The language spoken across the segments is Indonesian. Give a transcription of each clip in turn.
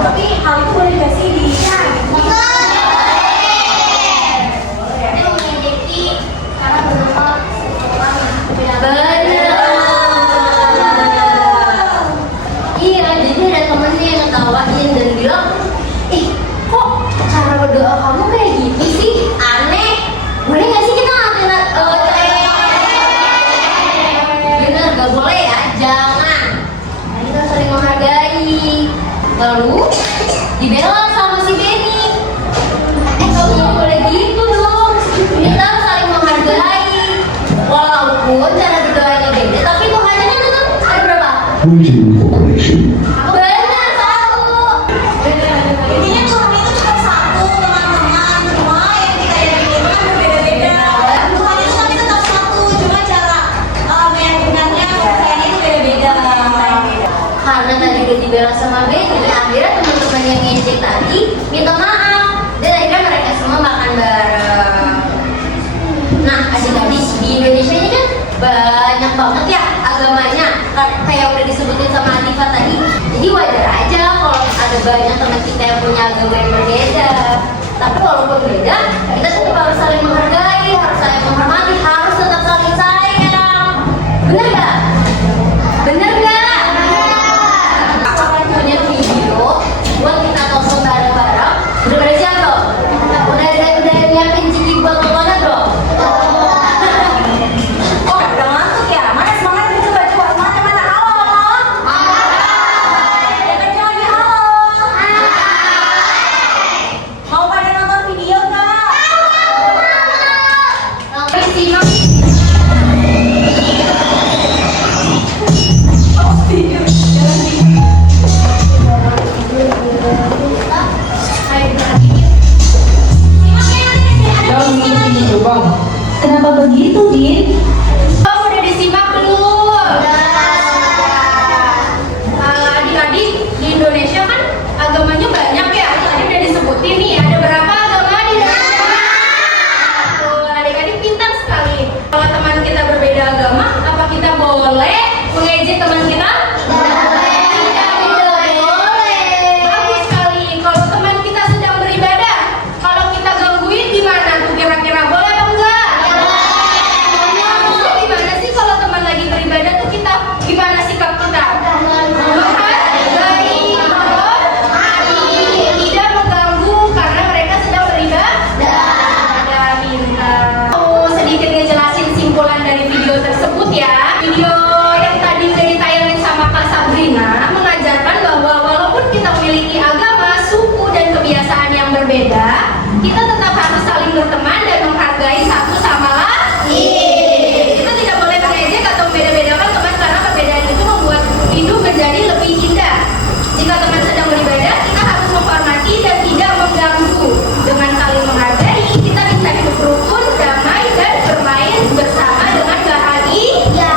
Tapi hal itu boleh gak sih di Waiting for connection. Benar satu. Intinya Tuhan itu cuma satu, teman-teman. Cuma yang kita yakini kan berbeda-beda. Tuhan itu tapi tetap satu, cuma cara meyakinkannya kepercayaannya itu beda-beda. Karena tadi udah dibilang sama Benny, akhirnya teman-teman yang ngejek tadi minta maaf. Dan akhirnya mereka semua makan bareng. Nah, adik-adik di Indonesia ini kan banyak banget ya agamanya, kayak udah disebutin sama Adifa tadi. Jadi wajar aja kalau ada banyak teman kita yang punya agama yang berbeda. Tapi walaupun beda, kita tetap harus saling menghargai, harus saling menghormati, harus tetap saling sayang. Bener nggak? Bener nggak? Aku akan punya video buat kita tonton bareng-bareng. Udah pada siap loh? Udah nyiapin ciki buat tontonan dong? Kenapa begitu, Din? Kamu udah disimak belum? Adik-adik di Indonesia kan agamanya banyak ya. Tadi udah disebutin nih, ada berapa agama di Indonesia? Tuh, adik-adik pintar sekali. Kalau teman kita berbeda agama, apa kita boleh mengejek teman kita? Tidak boleh. Bagus sekali. Kalau teman kita sedang beribadah, kalau kita gangguin gimana tuh kira-kira, boleh apa enggak? Gimana sih kalau teman lagi beribadah tuh kita gimana sikap kita? Menghargai, menghormati, tidak mengganggu karena mereka sedang beribadah. Pintar. Mau sedikit ngejelasin simpulan dari video tersebut ya. Video yang tadi udah ditayangin sama Kak Sabrina mengajarkan bahwa walaupun kita memiliki agama, suku dan kebiasaan yang berbeda, kita tetap harus saling berteman dan menghargai satu sama lain. Kita tidak boleh mengejek atau membeda-bedakan teman karena perbedaan itu membuat hidup menjadi lebih indah. Jika teman sedang beribadah, kita harus menghormati dan tidak mengganggu. Dengan saling menghargai, kita bisa hidup rukun, damai dan bermain bersama dengan bahagia.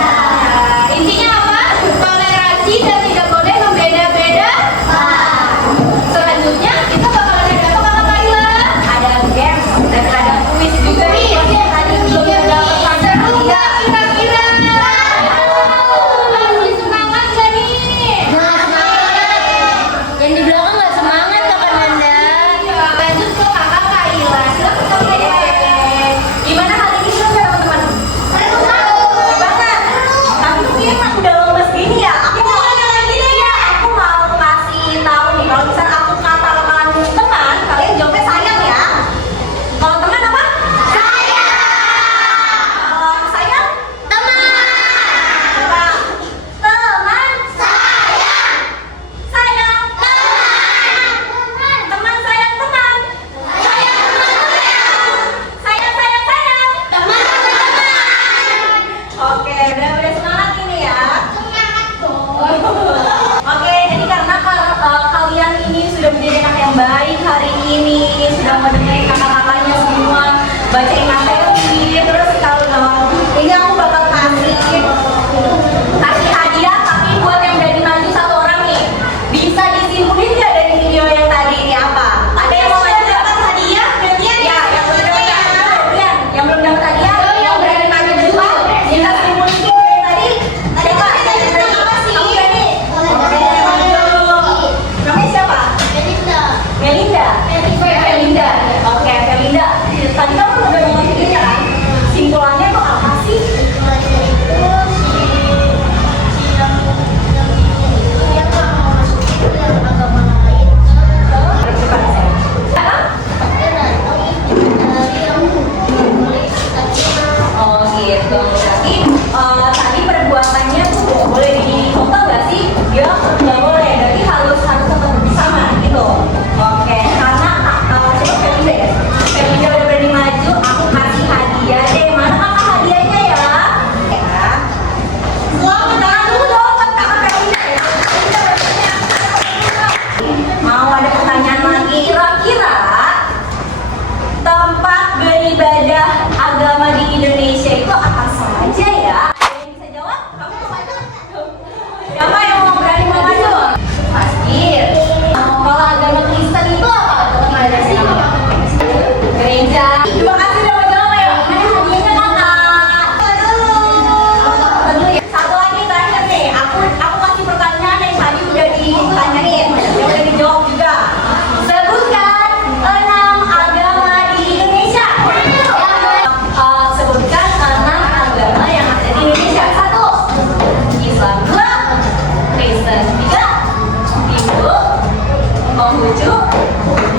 Intinya apa? Toleransi dan tidak boleh membeda-bedakan. Selanjutnya kita bakalan ada apa Kakak Kaila? Ada games dan ada kuis juga nih. Tadi belum dapat seru nggak kira-kira? Masih semangat nggak nih? Yang di belakang nggak semangat Kakak Nanda. Lanjut ke Kakak Kaila. Silakan Kak Kaila. Gimana hari ini seru nggak teman-teman? Seru banget. Tapi tuh kayaknya pas udah lemes gini ya. Aku mau kasih tahu nih kalau misalnya aku kata lamaran teman, kalian jawabnya sayang ya. Kalau teman apa? Sayang. Kalau sayang? Teman. Coba. Teman. Sayang. Sayang. Teman. Teman sayang teman. Sayang teman sayang. Sayang sayang sayang. Teman teman. Oke, udah semangat ini ya. Oke, jadi karena kalian ini sudah menjadi anak yang baik hari ini, sudah mendengarkan kakak-kakaknya semua bacain materi, terus kalau ini aku bakal kasih hadiah, tapi buat yang udah maju satu orang nih, bisa disimpulin nggak dari video yang tadi ini apa? Ada yang mau dapat hadiah? Ya, yang sudah dapat hadiah, yang belum dapat hadiah, yang berani maju dulu, bisa simpulin video yang tadi. Ada apa? Kamu berani? Namanya siapa? Melinda. Melinda. Oke, Melinda. Tadi kamu udah ngomong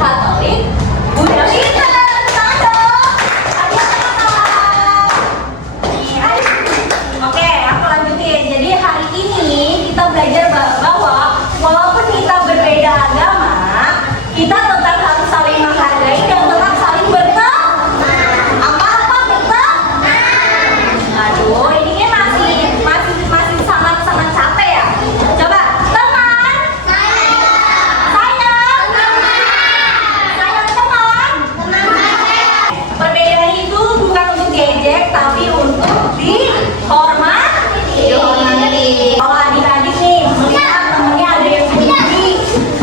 Katolik, Buddha Kristen. Tangan dong. Ayo sama-sama. Nih, ayo. Oke, aku lanjutin. Jadi hari ini kita belajar bahwa walaupun kita berbeda agama, kita tetap harus saling menghargai dan tetap saling berteman. Apa-apa berteman. Aduh, ini kan masih sangat capek ya. Coba teman. Sayang. Teman. Perbedaan itu bukan untuk diejek, tapi untuk dihormati. Kalau adik-adik nih melihat temennya ada yang sedih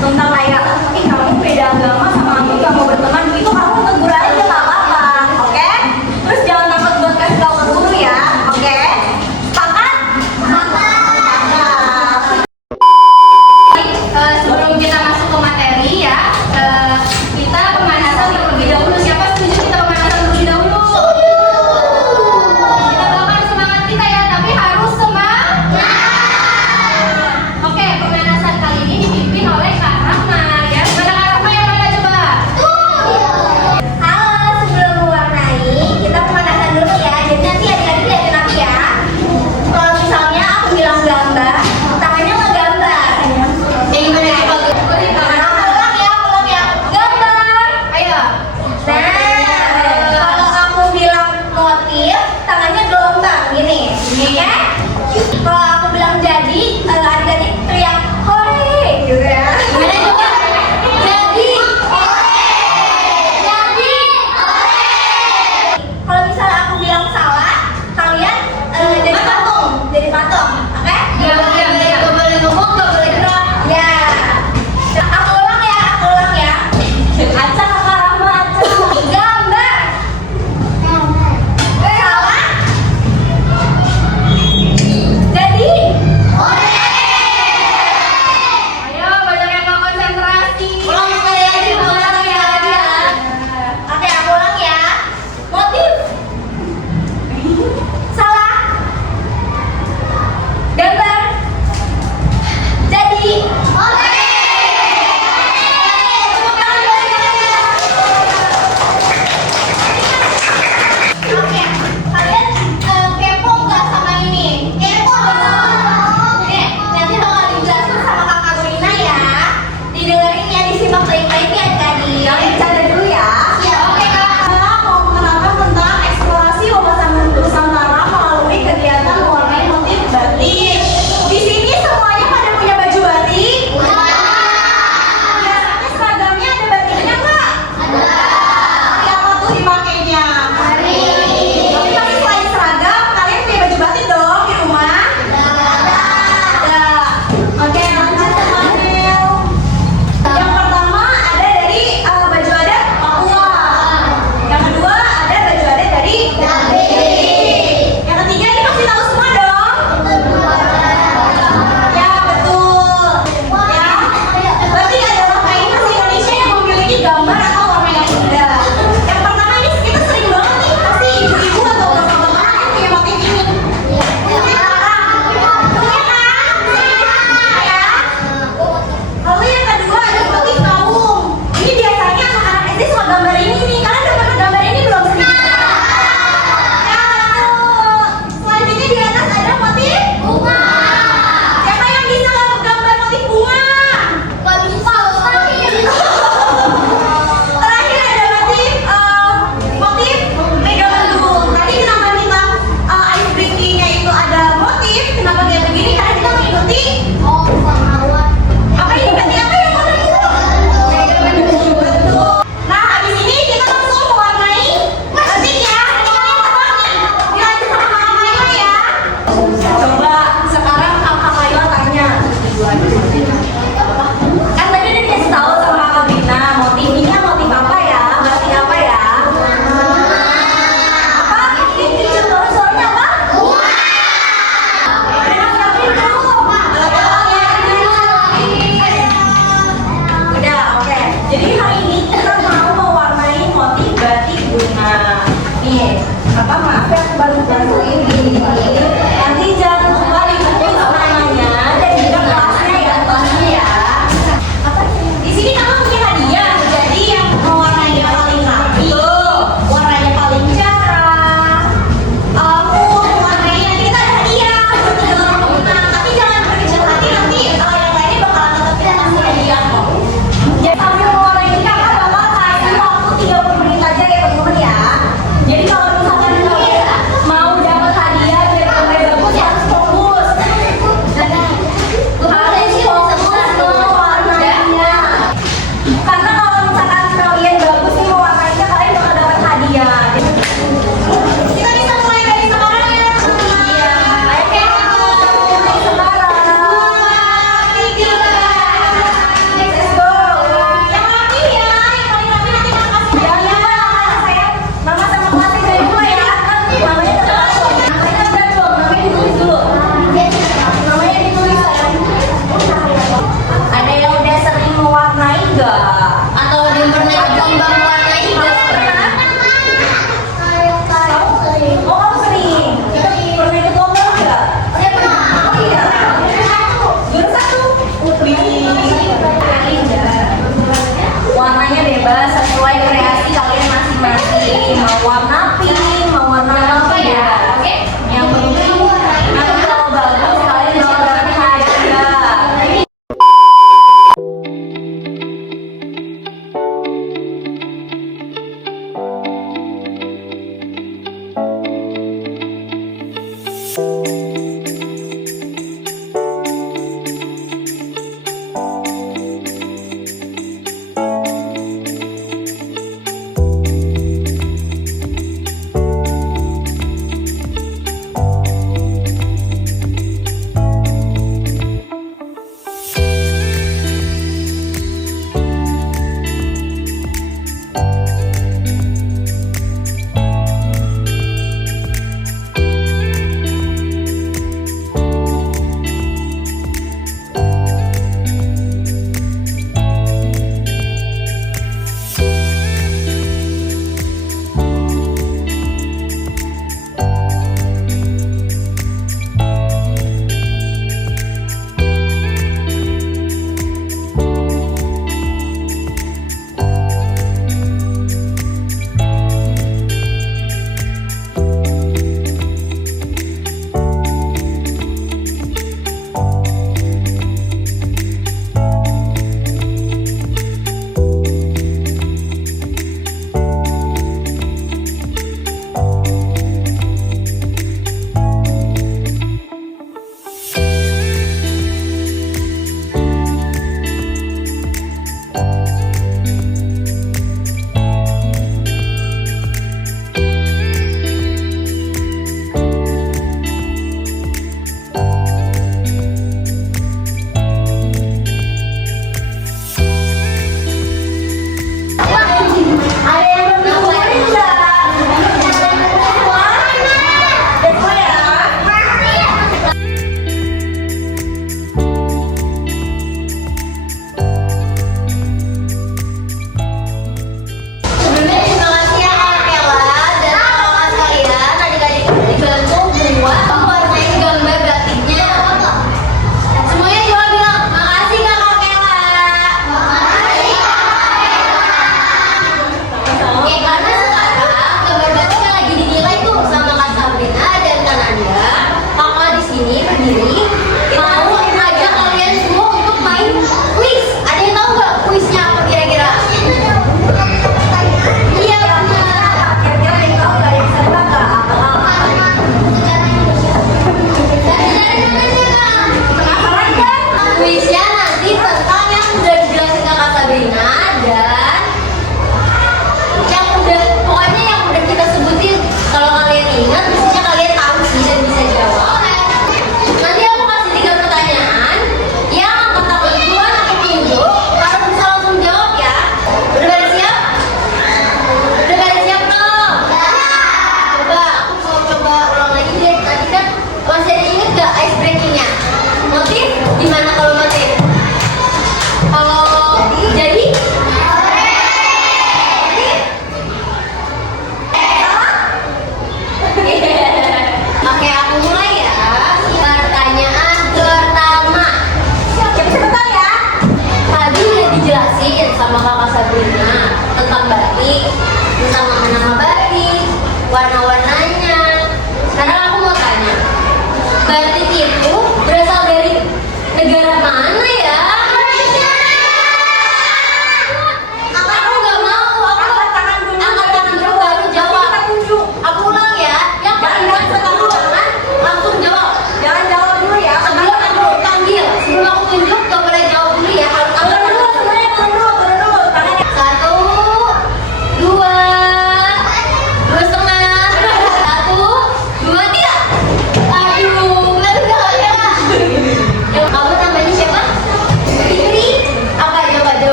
tentang kayak, ih kamu beda agama sama aku gak mau berteman, begitu kamu tegur aja gak apa-apa, oke? Terus jangan takut buat kasih tau ke guru ya, oke? Sepakat? Sebelum kita masuk ke materi ya, kita pemanasan terlebih dahulu. Siapa setuju kita pemanasan terlebih dahulu? Kita doakan semangat kita ya, tapi harus semangat. Oke, pemanasan kali ini dipimpin oleh Kak Rahma ya. Mana Kak Rahma yang mana coba? Halo, sebelum mewarnai, kita pemanasan dulu ya. Jadi nanti adik-adik lihatin aku ya. Kalau misalnya aku bilang gambar, tangannya ngegambar. Yang gimana coba? Ulang ya. Gambar. Ayo. Nah, kalau aku bilang motif, tangannya gelombang gini. Oke? Kalau aku bilang jadi, adik-adik teriak hore gitu ya. Gimana coba? Jadi. Jadi. Kalau misalnya aku bilang salah, kalian jadi patung. Jadi patung. Oke? Gak boleh ngomong, gak boleh gerak. Ya. Aku ulang ya. Acah Kak Rahma, acah. Gambar. Salah. Jadi. Ayo, banyak yang gak konsentrasi. Ulang sekali lagi, ya. Oke, aku ulang ya. Motif. Salah. Gambar. Jadi. Oke, kalian kepo nggak sama ini? Kepo dong. Nih, nanti bakal dijelasin sama kakak Brina ya. Didengerin ya, disimak baik-baik ya adik-adik. Kalian bercanda dulu ya. Oke kak. Saya mau mengenalkan tentang eksplorasi wawasan Nusantara melalui kegiatan mewarnai motif batik. Di sini semuanya pada punya baju batik? Biasanya seragamnya ada batiknya nggak? Tapi apa tuh dipakainya? Tapi selain seragam, kalian punya baju batik dong di rumah? Ada. Oke, lanjut ke Manil. Yang pertama ada dari bebas sesuai kreasi kalian masing-masing. Mau warna pink, mau warna apa ya? Oke. Yang penting nanti kalau bagus kalian bawa berapa hadiah.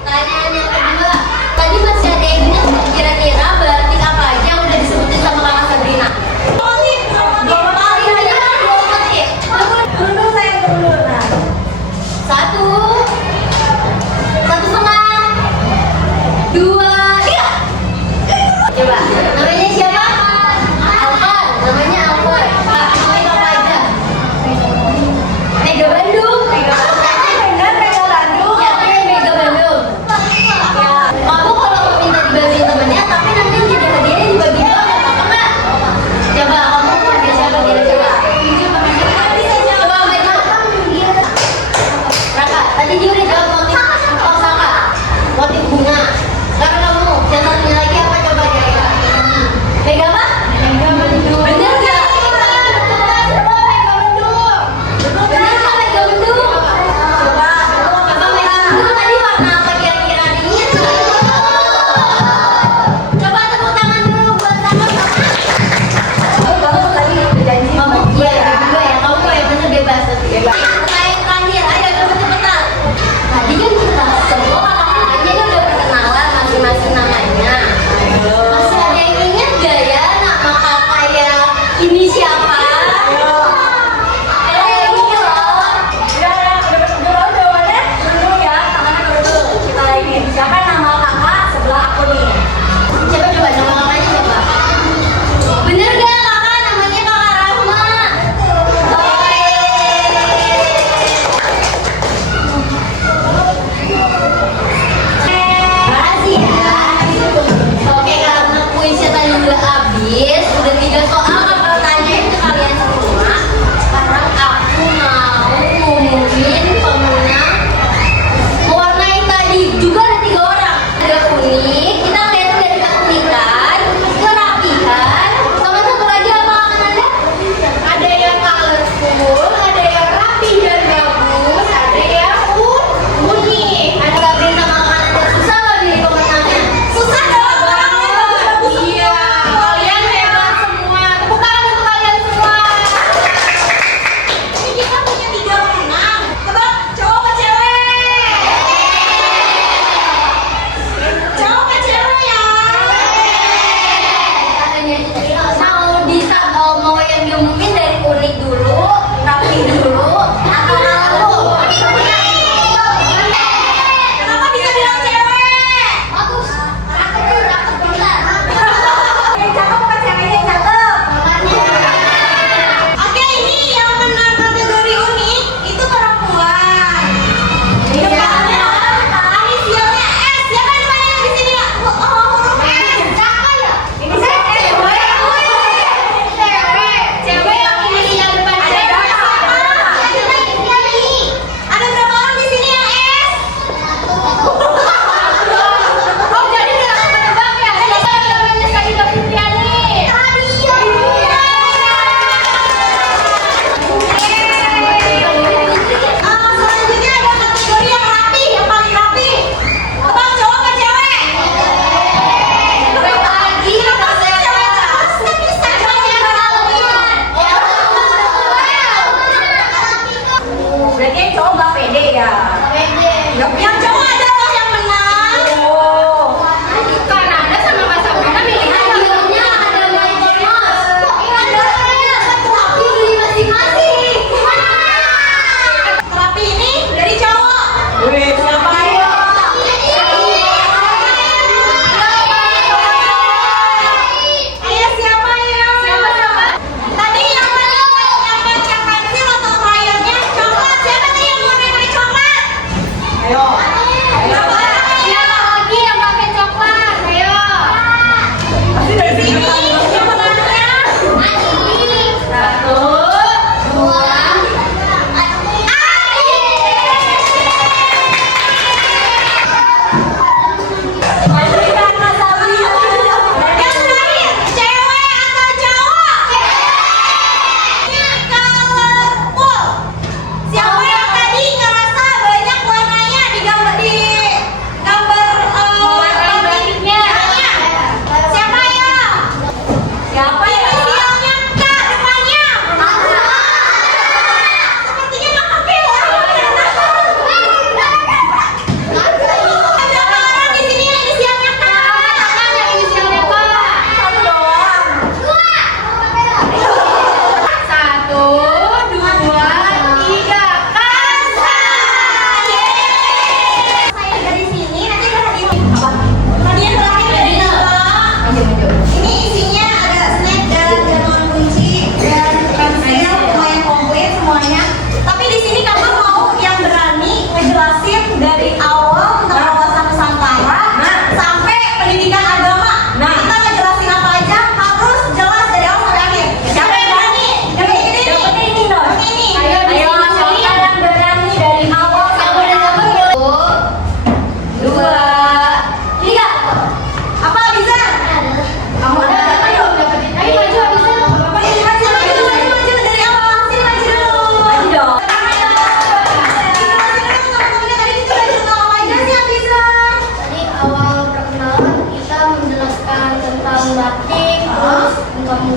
Pertanyaan yang kedua. bunga. Sekarang kamu, yang satunya lagi apa coba Jaya? Mega apa? Mega mendung. Bener nggak? Bener nggak mega mendung? Coba mega mendung tadi warna apa kira-kira dingin? Coba tepuk tangan dulu buat tangan. Kamu tadi berjanji. Iya, berdua ya. Kamu yang bener bebas. Pertanyaan terakhir, ayo coba cepetan. Tadi kan kita semua kakak-kakaknya udah perkenalan masing-masing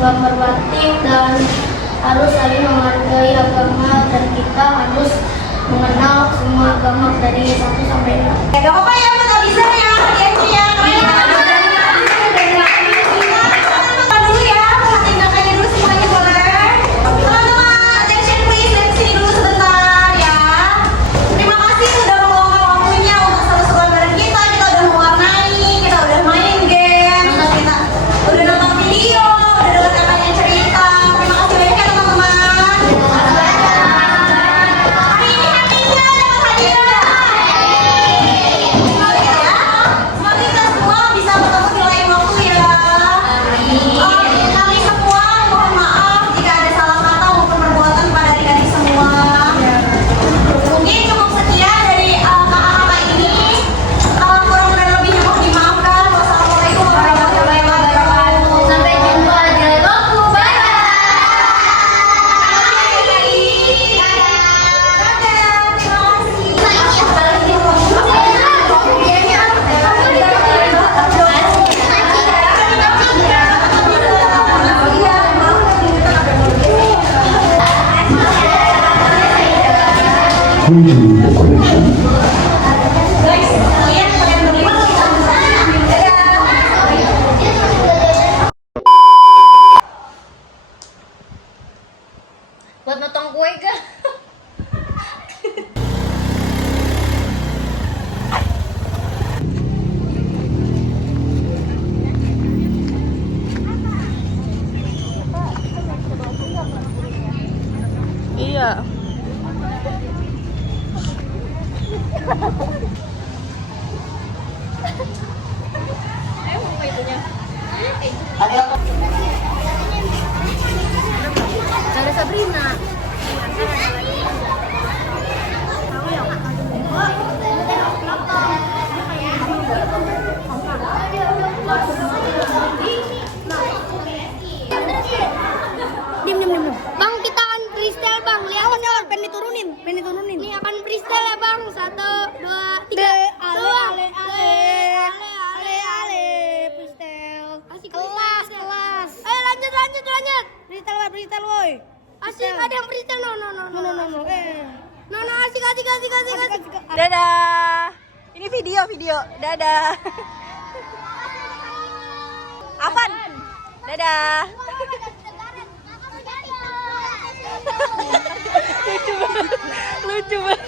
menggambar batik dan harus saling menghargai agama, dan kita harus mengenal semua agama dari 1 sampai 6. Gak apa-apa ya, nggak bisa ya, hati-hati ya. Teman dulu ya, perhatiin kakaknya dulu semuanya boleh. Teman-teman, attention please, dari sini dulu sebentar ya. Terima kasih sudah meluangkan waktunya untuk seru-seruan bareng kita. Kita udah mewarnai, kita udah main game, kita udah nonton video, udah dengar kakaknya cerita. Terima kasih banyak ya teman-teman. Hari ini happy nggak dapat hadiah? Semoga ya, semoga kita semua bisa bertemu di lain waktu ya. Kami semua mohon maaf jika ada salah kata maupun perbuatan pada adik-adik semua. Mungkin cukup sekian dari kakak-kakak ini. Kurang dan lebihnya mohon dimaafkan. Wassalamualaikum warahmatullahi wabarakatuh. Sampai jumpa di lain waktu. Bye. Continue the connection. Guys, kalian berdua kita bisa. Dadah. Buat motong kue kah? Iya. Ada Sabrina. Bang, kita akan freestyle bang. Lihat jangan, pengen diturunin. Ini akan freestyle ya bang. 1, 2, 3. Ale, freestyle. Kelas. Ayo lanjut. Freestyle woi. Asik, ada yang freestyle. No. Asik. Dadah. Ini video. Dadah. Avan. Dadah. Lucu banget.